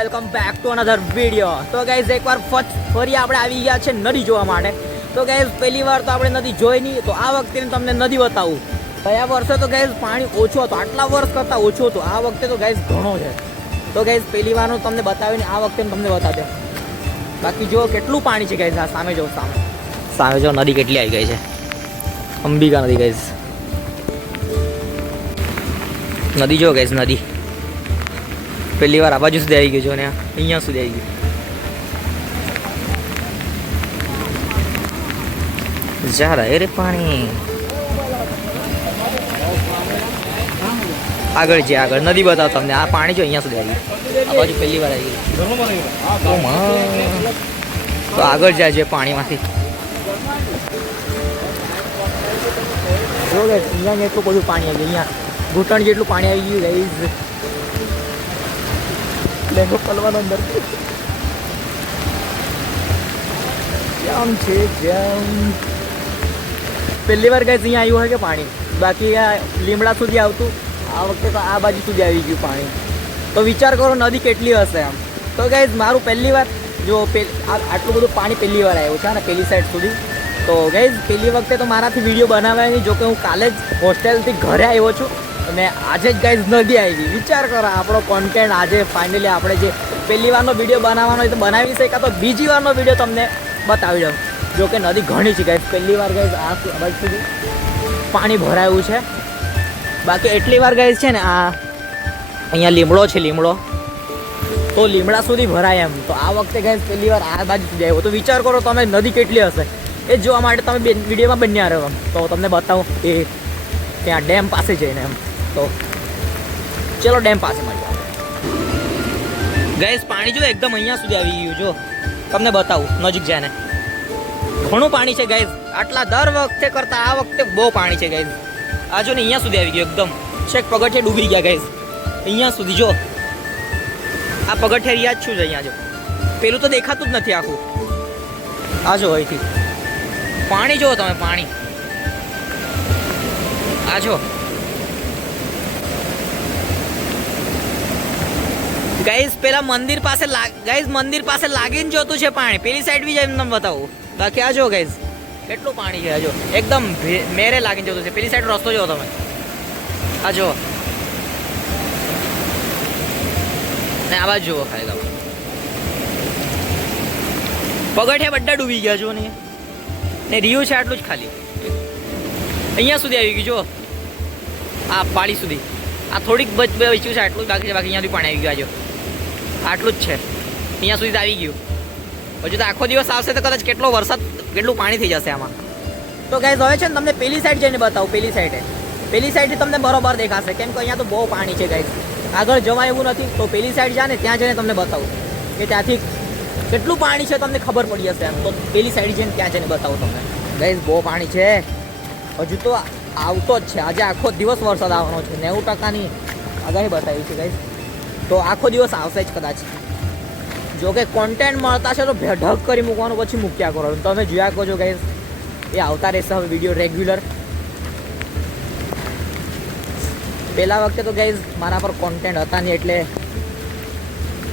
Welcome back to another video. તો guys એકવાર ફરી આપણે આવી ગયા છે નદી જોવા માટે। તો ગાઈઝ પહેલી વાર તો આપણે નદી જોઈ નહીં, તો આ વખતે તમને નદી બતાવું। ગયા વર્ષે તો ગાઈઝ પાણી ઓછું હતું, આટલા વર્ષ કરતાં ઓછું હતું। આ વખતે તો ગાઈઝ ઘણો છે। તો ગાઈઝ પહેલી વારનું તમને બતાવીને આ વખતે તમને બતાવ્યો। બાકી જો કેટલું પાણી છે ગાઈઝ, આ સામે જો, સામે જો નદી કેટલી આવી ગઈ છે, અંબિકા નદી ગાઈઝ। નદી જો ગાઈઝ, નદી પહેલી વાર આ બાજુ સુધી આવી ગયું છે ને અહીંયા સુધી આવી ગયું। જા રહે રે પાણી, આગળ છે, આગળ નદી બતાવો તમને। આ પાણી જો અહીંયા સુધી આવી ગયું, આ બાજુ પહેલી વાર આવી ગયું। તો આગળ જાય છે પાણીમાંથી। જો ગાઈસ અહીંયા એટલું બધું પાણી આવી ગયું, અહીંયા ઘૂંટણ જેટલું પાણી આવી ગયું ગાઈસ। લેંગો પલવાનો અંદર જામ છે, જામ। પહેલી વાર ગાઈસ અહીંયા આવ્યું હોય કે પાણી, બાકી આ લીમડા સુધી આવતું, આ વખતે તો આ બાજુ સુધી આવી ગયું પાણી। તો વિચાર કરો નદી કેટલી હશે આમ। તો ગાઈસ મારું પહેલી વાર જો આટલું બધું પાણી પહેલી વાર આવ્યું છે ને પેલી સાઈડ સુધી। તો ગાઈસ પહેલી વખતે તો મારાથી વિડીયો બનાવાય નહીં, જોકે હું કાલે જ હોસ્ટેલથી ઘરે આવ્યો છું અને આજે જ ગાઈઝ નદી આવી। વિચાર કરો આપણો કોન્ટેન્ટ આજે ફાઇનલી આપણે જે પહેલી વારનો વિડીયો બનાવવાનો હોય તો બનાવી શકાય, તો બીજી વારનો વિડીયો તમને બતાવી દઉં। જો કે નદી ઘણી છે ગાઈઝ, પહેલી વાર ગાઈઝ આ બાજુ સુધી પાણી ભરાયું છે। બાકી એટલી વાર ગાઈઝ છે ને આ અહીંયા લીમડો છે, લીમડો તો લીમડા સુધી ભરાય એમ। તો આ વખતે ગાઈઝ પહેલી વાર આ બાજુ સુધી આવ્યો। તો વિચાર કરો તમે નદી કેટલી હશે, એ જોવા માટે તમે વિડીયોમાં બન્યા રહો એમ। તો તમને બતાવું એ ત્યાં ડેમ પાસે જઈને એમ। તો ચલો ડેમ પાસે મળીએ ગાઈસ। પાણી જો એકદમ અહીંયા સુધી આવી ગયું, જો તમને બતાવું નજીક જાય ને, ઘણું પાણી છે ગાઈસ। આટલા દર વખતે કરતા આ વખતે બહુ પાણી છે ગાઈસ। આ જો ને અહીંયા સુધી આવી ગયું એકદમ, છેક પગથિયે ડૂબી ગયા ગાઈસ, અહીંયા સુધી જો આ પગથિયે રહ્યા જ છું જ અહીંયા જો, પેલું તો દેખાતું જ નથી આખું। આ જો અહીંથી પાણી જો તમે, પાણી આ જો ગાઈસ। પેલા મંદિર પાસે ગાઈસ, મંદિર પાસે લાગીને જોતું છે પાણી, પેલી સાઈડ બી જઈને તમને બતાવું। બાકી આ જો ગાઈસ કેટલું પાણી છે, આ જો એકદમ મેરે લાગીને જોતું છે। પેલી સાઈડ રસ્તો જો તમે, આ જો ને આ બાજુ જુઓ ખાલી તમે, પગથિયા બધા ડૂબી ગયા જો ને રહ્યું છે આટલું જ ખાલી, અહીંયા સુધી આવી ગયું જો, આ પાળી સુધી, આ થોડીક બચ્યું છે આટલું બાકી છે, બાકી અહીંયાથી પાણી આવી ગયું। આ જો આટલું જ છે, અહીંયા સુધી આવી ગયું। હજુ તો આખો દિવસ આવશે તો કદાચ કેટલો વરસાદ, કેટલું પાણી થઈ જશે આમાં। તો ગાઈઝ હવે છે ને તમને પેલી સાઈડ જઈને બતાવું, પેલી સાઈડથી તમને બરોબર દેખાશે, કેમ કે અહીંયા તો બહુ પાણી છે ગાઈઝ, આગળ જવાય એવું નથી। તો પેલી સાઈડ જાય ને ત્યાં જઈને તમને બતાવું કે ત્યાંથી કેટલું પાણી છે, તમને ખબર પડી જશે એમ। તો પેલી સાઈડ જઈને ત્યાં જઈને બતાવું તમને ગાઈઝ, બહુ પાણી છે, હજુ તો આવતો જ છે। આજે આખો દિવસ વરસાદ આવવાનો છે, 90%ની આગાહી બતાવી છે ગાઈઝ। તો આખો દિવસ આવશે જ કદાચ। જો કે કોન્ટેન્ટ મળતા છે તો ઢગ કરી મૂકવાનું, પછી મૂક્યા કરો, તમે જોયા કરો છો ગાઈઝ, એ આવતા રહેશે હવે વિડીયો રેગ્યુલર। પહેલા વખતે તો ગાઈઝ મારા પર કોન્ટેન્ટ હતા નહીં એટલે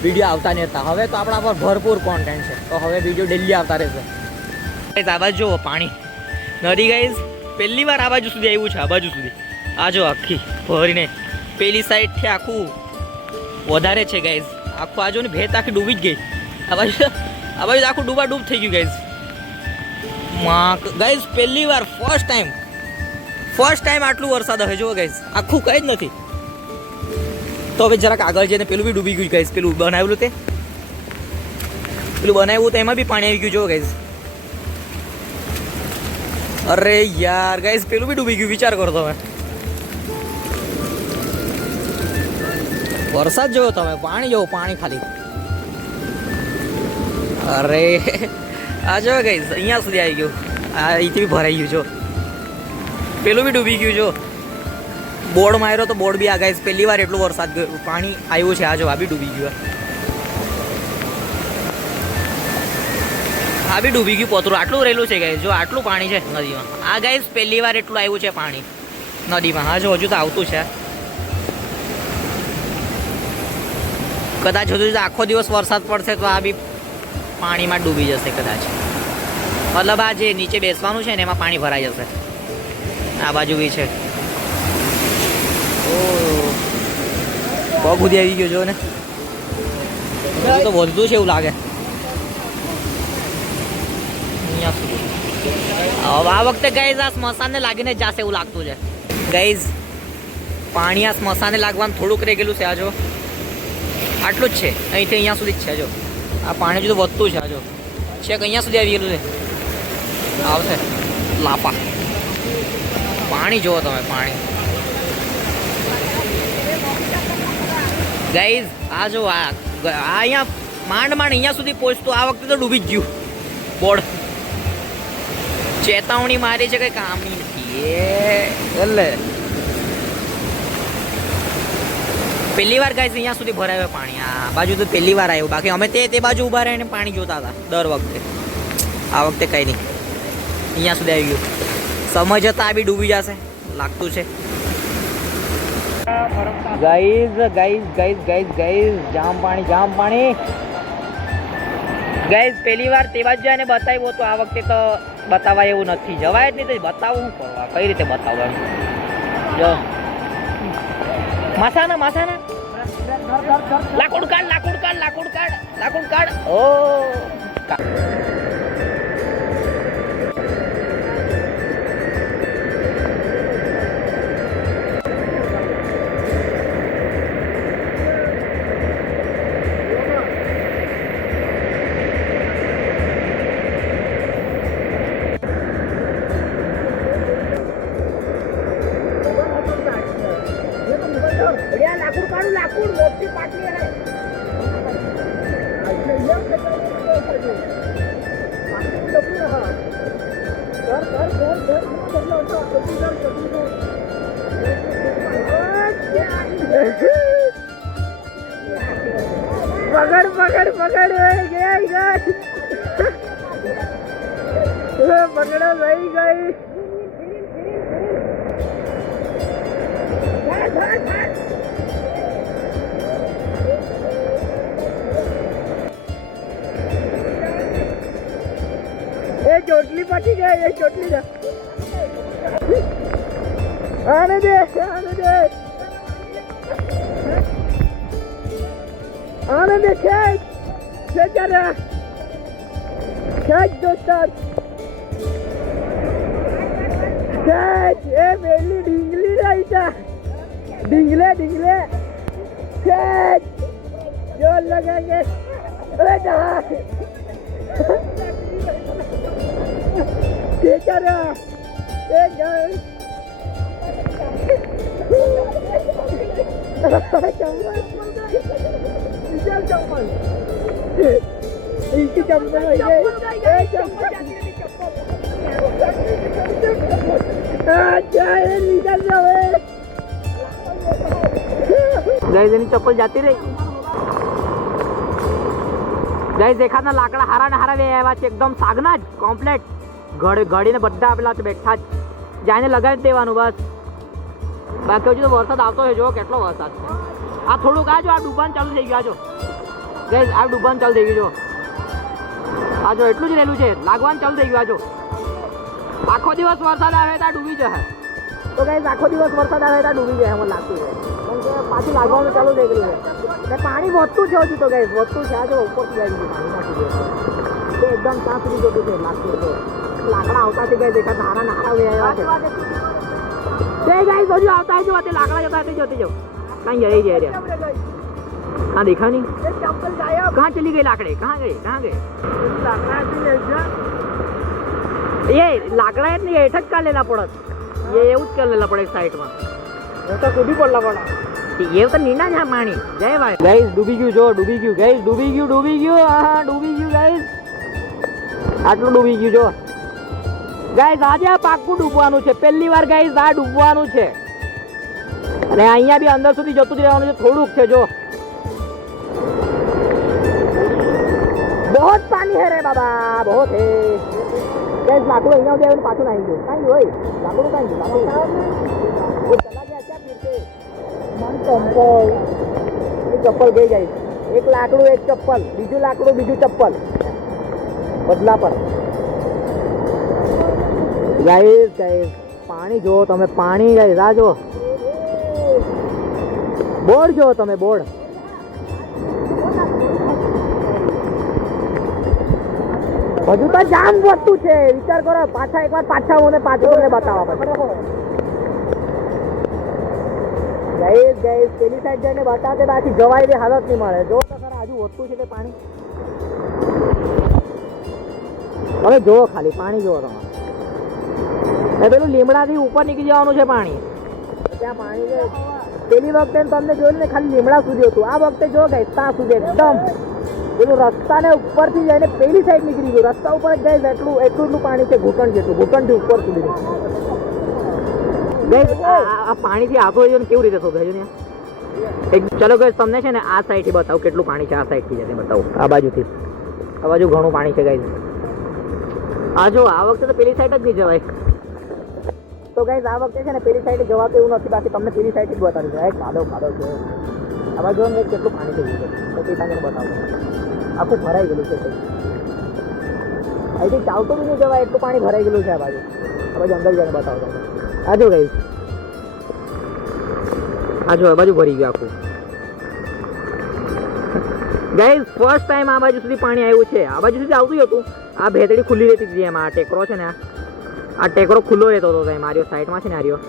વિડીયો આવતા નહીં હતા, હવે તો આપણા પર ભરપૂર કોન્ટેન્ટ છે, તો હવે વિડીયો ડેલી આવતા રહેશે ગાઈઝ। આ બાજુ જુઓ પાણી, નદી ગાઈઝ પહેલી વાર આ બાજુ સુધી આવ્યું છે, આ બાજુ સુધી આ જો આખી ભરીને, પેલી સાઈડથી આખું વધારે છે ગાઈઝ, આખું આ જો ને ભેત આખી ડૂબી જ ગઈ। આ બાજુ આખું ડૂબ થઈ ગયું ગાઈઝ। ગાઈઝ પહેલી વાર ફર્સ્ટ ટાઈમ આટલું વરસાદ હશે જો ગાઈઝ, આખું કંઈ જ નથી। તો હવે જરાક આગળ જઈને પેલું બી ડૂબી ગયું ગાઈઝ, પેલું બનાવેલું તો એમાં બી પાણી આવી ગયું જો ગાઈઝ। અરે યાર ગાઈઝ પેલું બી ડૂબી ગયું, વિચાર કરો તમે, વરસાદ જોયો તમે, પાણી જોવો, પાણી ખાલી। અરે આ જો ગાઈઝ અહીંયા સુધી આવી ગયું, આ અહીંથી બી ભરાઈ ગયું જો, પેલું બી ડૂબી ગયું જો, બોર્ડ માર્યો તો બોર્ડ બી આ ગાઈઝ પહેલી વાર એટલું વરસાદ પાણી આવ્યું છે। આ જો આ બી ડૂબી ગયું, આ બી ડૂબી ગયું પોતરું, આટલું રહેલું છે ગાઈઝ, જો આટલું પાણી છે નદીમાં। આ ગાઈઝ પહેલી વાર એટલું આવ્યું છે પાણી નદીમાં। હા જો હજુ તો આવતું છે, કદાચ હજુ આખો દિવસ વરસાદ પડશે તો આ બી પાણીમાં ડૂબી જશે કદાચ. મતલબ આ જે નીચે બેસવાનું છે ને એમાં પાણી ભરાઈ જશે. આ બાજુ બી છે. બહુ બુદ્ધિ આવી ગયો જો ને. તો વધતું છે એવું લાગે. આ વખતે ગાઈઝ આ સ્મશાનને લાગીને જ જશે એવું લાગતું છે. ગાઈઝ પાણી આ સ્મશાને લાગવાનું થોડુંક રહી ગયેલું છે. આ જો આટલું જ છે, અહીંથી અહીંયા સુધી જ છે. જો આ પાણી જુદું વધતું છે. આ જો છેક અહીંયા સુધી આવી ગયેલું છે. આવશે લાપા પાણી જુઓ તમે, પાણી. ગાઈઝ આ જો આ અહીંયા માંડ અહીંયા સુધી પહોંચતું. આ વખતે તો ડૂબી જ ગયું. બોર્ડ ચેતવણી મારી છે, કઈ કામની નથી એટલે પહેલી વાર ગાઈઝ અહીંયા સુધી ભરાયું પાણી. આ બાજુ તો પહેલી વાર આવ્યું. બાકી અમે તે બાજુ ઊભા રહીને પાણી જોતા હતા દર વખતે. આ વખતે કંઈ નહીં, અહીંયા સુધી આવી ગયું. સમય જતાં આ બી ડૂબી જશે લાગતું છે. Guys guys guys guys guys જામ પાણી. ગાઈઝ પહેલી વાર તે બાજુ જઈને બતાવ્યું હતું. આ વખતે તો બતાવાય એવું નથી. જવાય જ નહીં. તો બતાવું શું કરવા, કઈ રીતે બતાવવા? જો માસાના લાકુડ કાઢ. ઓ લાકુડ મોટી પાટલી હે. પકડ પકડો લઈ ગઈ. એ ચોટલી પટી જાય. એ ચોટલી દે. આને દે. ખેંચ દોસ્ત. ખેંચ. એ પેલી ડીંગલી રહી છે. ડીંગલે ખેંચ. જોર લગાગે. અરે જા બેચારા. એ ગઈ. ચપ્પલ જાતી રહી. ગાઈઝ દેખાતા લાકડા હારા ને હારા આવ્યા છે. એકદમ સાગના જ કોમ્પ્લેટ ઘડીને બધા આપેલા છે. બેઠા જ જાયને લગાવી દેવાનું બસ. બાકી હજુ તો વરસાદ આવતો હોય. જો કેટલો વરસાદ છે. આ થોડુંક આ જો આ ડૂબાન ચાલુ થઈ ગયું. આ જો ગાઈઝ આ ડૂબાન ચાલુ થઈ ગયું. જો આ જો એટલું જ રહેલું છે. લાગવાનું ચાલુ થઈ ગયું. આ જો આખો દિવસ વરસાદ આવે ત્યાં ડૂબી જશે. તો ગાઈઝ આખો દિવસ વરસાદ આવે ત્યાં ડૂબી જાય મને લાગતું છે. કારણ કે પાછું લાગવાનું ચાલુ થઈ ગયું છે. પાણી વધતું છે હજુ તો ગાઈઝ વધતું છે. આ જો ઉપરથી આવી ગયું પાણીમાં સુધી. એકદમ ત્યાં સુધી જતું છે લાગતું છે. લાકડા આવતા છે ગાઈઝ. દેખાતા હારા આવ્યા છે. તે ગાઈઝ હજુ આવતા જો તે લાકડા જતા જતી જાઓ. કहीं जा रही है? हाँ देखा नहीं. कहाँ चली गई लाकड़े? कहाँ गए? ये लाकड़ा है नहीं. हेठ का लेना पड़त. ये એવું જ કરી લેલા પડે સાઈડમાં. હું તો કૂદી પડલા પડા. એ તો નીના છે પાણી. જય ભાઈ. ગાઈઝ ડૂબી ગયું. જો ડૂબી ગયું ગાઈઝ. ડૂબી ગયું. હા ડૂબી ગયું ગાઈઝ. આટલું ડૂબી ગયું. જો ગાઈઝ આજે આ પાક્કું ડૂબવાનું છે. પહેલી વાર ગાઈઝ આ ડૂબવાનું છે. અને અહીંયા બી અંદર સુધી જતું રહેવાનું છે. થોડુંક છે. જો बहुत पानी है रे बाबा. बहुत है गाइस. लाकड़ू અહીંયા સુધી આવીને પાછું નાઈ ગયું. કાંઈ હોય લાકડું કાંઈ લાકડું ચલા ગયા ક્યાં ફિરતે. મન ચંપલ એ ચપ્પલ ગઈ ગાઈસ. એક લાકડું એક ચપ્પલ, બીજું લાકડું બીજું ચપ્પલ, બદલા પર. ગાઈસ પાણી જુઓ તમે, પાણી ગાઈસ આ જુઓ, બોર્ડ જુઓ તમે, બોર્ડ. હજુ તો જામ વસ્તુ છે, વિચાર કરો. પાછા એકવાર પાછા હું પાછું તમને બતાવવા પડે. ગાઈસ પેલી સાઈડ જઈને બતાવते બાકી જવાય એવી હાલત નહીં મળે. જો તો ખરા હજુ વધતું છે તે પાણી. હવે જુઓ ખાલી પાણી જુઓ તમે. પેલું લીમડાથી ઉપર નીકળી જવાનું છે પાણી. ત્યાં પાણી છે. પેલી વખતે તમને જોયું ને ખાલી લીમડા સુધી હતું. આ વખતે જો ગાઈસ ત્યાં સુધી એકદમ પેલું રસ્તાને ઉપરથી જઈને પેલી સાઈડ નીકળી ગયું. રસ્તા ઉપર જ ગાઈસ એટલું પાણી છે, ઘૂંટણ જેટલું, ઘૂંટણથી ઉપર સુધી. આ પાણીથી આખો કેવી રીતે શોધે છે ને. ચલો ગાઈસ તમને છે ને આ સાઈડથી બતાવું કેટલું પાણી છે. આ સાઈડથી જઈને બતાવું, આ બાજુથી. આ બાજુ ઘણું પાણી છે ગાઈસ. આ જો આ વખતે તો પેલી સાઈડ જ નહીં જવાય. તો ગાઈસ આ વખતે છે ને પેલી સાઈડે જવાતું એવું નથી. બાકી તમને પેલી સાઈડ જ બતાવી દે. કાદવ છે. આ બાજુ ને કેટલું પાણી થઈ ગયું છે તો તે તમને બતાવું. આખું ભરાઈ ગયેલું છે. અહીંથી ચાલતું બી નહીં જવાય એટલું પાણી ભરાઈ ગયેલું છે. આ બાજુ અંદર જઈને બતાવો તમને. આ જો ગાઈસ, આ જો આ બાજુ ભરી ગયું આખું. ગાઈસ ફર્સ્ટ ટાઈમ આ બાજુ સુધી પાણી આવ્યું છે. આ બાજુ સુધી આવતું હતું. આ ભેતડી ખુલ્લી રહેતી હતી. એમાં આ ટેકરો છે ને, આ ટેકરો ખુલ્લો રહેતો હતો. માર્યો સાઈડમાં છે ને આર્યો.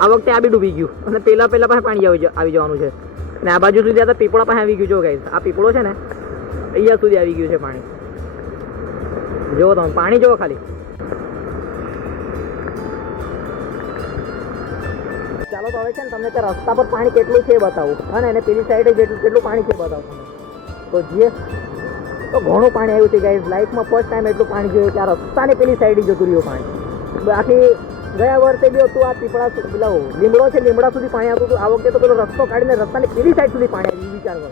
આ વખતે આ બી ડૂબી ગયું અને પેલા પાસે પાણી આવી જવાનું છે. અને આ બાજુ સુધી આ પીપળા પાસે આવી ગયું. જો ગાઈસ આ પીપળો છે ને અહીંયા સુધી આવી ગયું છે પાણી. જુઓ તમે પાણી જુઓ ખાલી. ચાલો તો હવે છે ને તમને ત્યાં રસ્તા પર પાણી કેટલું છે એ બતાવું. અને એને પેલી સાઈડે કેટલું પાણી છે બતાવું તમને. તો તો ઘણું પાણી આવ્યું છે ગાઈસ. લાઈફમાં ફર્સ્ટ ટાઈમ એટલું પાણી જોયું કે આ રસ્તાને પેલી સાઈડે જતું રહ્યું પાણી. બાકી ગયા વર્ષે બી હતું આ પીપળા પેલા લીમડો છે, લીમડા સુધી પાણી આવતું હતું. આ વખતે તો પેલો રસ્તો કાઢીને રસ્તાને પેલી સાઈડ સુધી પાણી આવ્યું. વિચાર કરો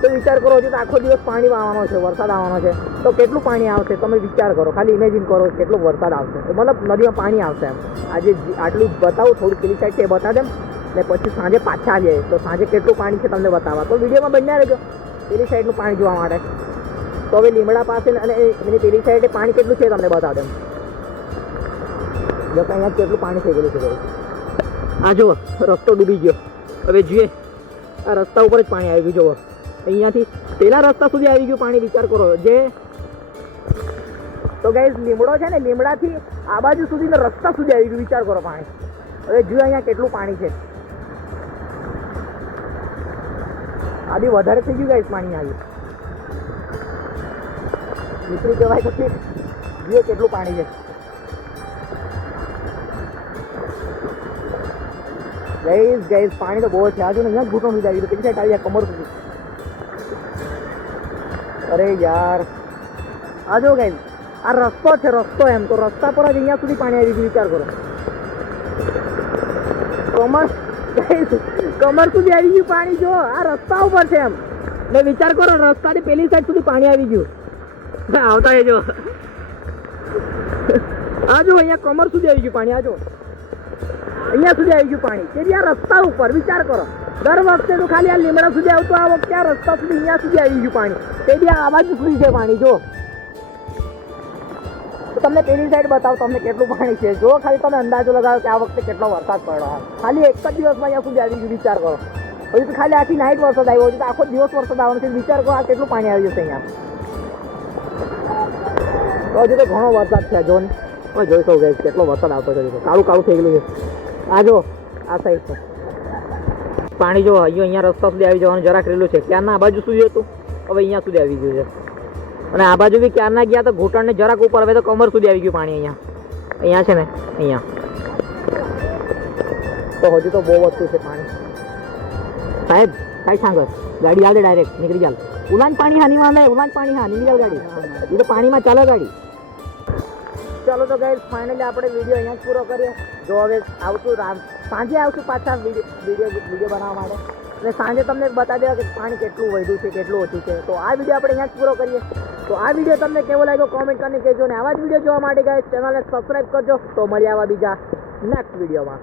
તો વિચાર કરો. હજુ તો આખો દિવસ પાણી આવવાનો છે, વરસાદ આવવાનો છે. તો કેટલું પાણી આવશે તમે વિચાર કરો. ખાલી ઇમેજિન કરો કેટલો વરસાદ આવશે. મતલબ નદીમાં પાણી આવશે એમ. આજે આટલું બતાવું થોડું પેલી સાઈડ છે બતાવી દેમ ને પછી સાંજે પાછા આવીએ તો સાંજે કેટલું પાણી છે તમને બતાવવા. તો વિડીયોમાં બન્યા રહેજો પેલી સાઈડનું પાણી જોવા માટે. તો હવે લીમડા પાસે અને એની પેલી સાઈડે પાણી કેટલું છે તમને બતાવી દેમ. જો અહીંયા કેટલું પાણી થઈ ગયેલું છે. આ જુઓ રસ્તો ડૂબી ગયો. હવે જોઈએ આ રસ્તા ઉપર જ પાણી આવી ગયું. જુઓ અહીંયાથી પેલા રસ્તા સુધી આવી ગયું પાણી. વિચાર કરો. જે તો ગાઈસ લીમડો છે ને, લીમડાથી આ બાજુ સુધીનો રસ્તા સુધી આવી ગયું. વિચાર કરો પાણી. હવે જો અહીંયા કેટલું પાણી છે. આ બી વધારે થઈ ગયું ગાઈસ પાણી. આવ્યું નીકળી જવાય તો ઠીક. જો કેટલું પાણી છે ગાઈસ. પાણી તો બહુ છે. આજુ ને અહીંયા જ ઘૂંટણ સુધી આવી ગયું. પેલી સાઈડ આવી જાય કમર સુધી. અરે યાર આ જો ગાઈસ આ રસ્તો છે, રસ્તો એમ તો રસ્તા પર જ અહીંયા સુધી પાણી આવી ગયું. વિચાર કરો કમર સુધી આવી ગયું પાણી. જો આ રસ્તા ઉપર છે એમ ને વિચાર કરો રસ્તાની પેલી સાઈડ સુધી પાણી આવી ગયું. આવતા એ જો આ જો અહીંયા કમર સુધી આવી ગયું પાણી. આ જો અહીંયા સુધી આવી ગયું પાણી. તે બી આ રસ્તા ઉપર. વિચાર કરો દર વખતે તો ખાલી આ લીમડા સુધી આવતું. આ વખતે આ રસ્તા સુધી અહીંયા સુધી આવી ગયું પાણી. તે બી આ બાજુ સુધી છે પાણી. જો તો તમને પેલી સાઈડ બતાવો તમને કેટલું પાણી છે. જો ખાલી તમે અંદાજો લગાવો કે આ વખતે કેટલો વરસાદ પડ્યો. ખાલી એક જ દિવસમાં અહીંયા સુધી આવી ગયું. વિચાર કરો. હજુ તો ખાલી આખી નાઇટ વરસાદ આવ્યો. હજુ તો આખો દિવસ વરસાદ આવવાનો છે. વિચાર કરો આ કેટલું પાણી આવી જશે અહીંયા. તો હજુ તો ઘણો વરસાદ છે. જો ને જોઈ શકો ગાઈસ કેટલો વરસાદ આવતો છે. કાળું કાળું થઈ ગયેલું છે. આ જો આ સાઈડ છે પાણી. જો અહીંયા રસ્તા સુધી આવી જવાનું જરાક રહેલું છે. ક્યારના આ બાજુ સુધી હતું, હવે અહીંયા સુધી આવી ગયું છે. અને આ બાજુ બી ક્યારના ગયા તો ઘૂંટણને જરાક ઉપર, હવે તો કમર સુધી આવી ગયું પાણી. અહીંયા છે ને અહીંયા તો હજુ તો બહુ વધતું છે પાણી. સાહેબ કાંઈ સાંગર ગાડી હાલે ડાયરેક્ટ નીકળી ચાલ. ઉલાન પાણી હા નહીં લે, ઉલાન પાણી હા નીકળી ચાલ ગાડી. એ તો પાણીમાં ચાલે ગાડી. ચાલો તો ગાઈસ ફાઇનલી આપણે વિડીયો અહીંયા જ પૂરો કરીએ. જો હવે આવતું સાંજે આવશું પાછા વિડીયો બનાવવા માટે. અને સાંજે તમને બતાવી દેવા કે પાણી કેટલું વધ્યું છે કેટલું ઓછું છે. તો આ વિડીયો આપણે અહીંયા જ પૂરો કરીએ. તો આ વિડીયો તમને કેવો લાગ્યો કોમેન્ટ કરીને કહેજો. ને આવા જ વિડીયો જોવા માટે ગાઈસ ચેનલને સબસ્ક્રાઈબ કરજો. તો મળીએ આવા બીજા નેક્સ્ટ વિડીયોમાં.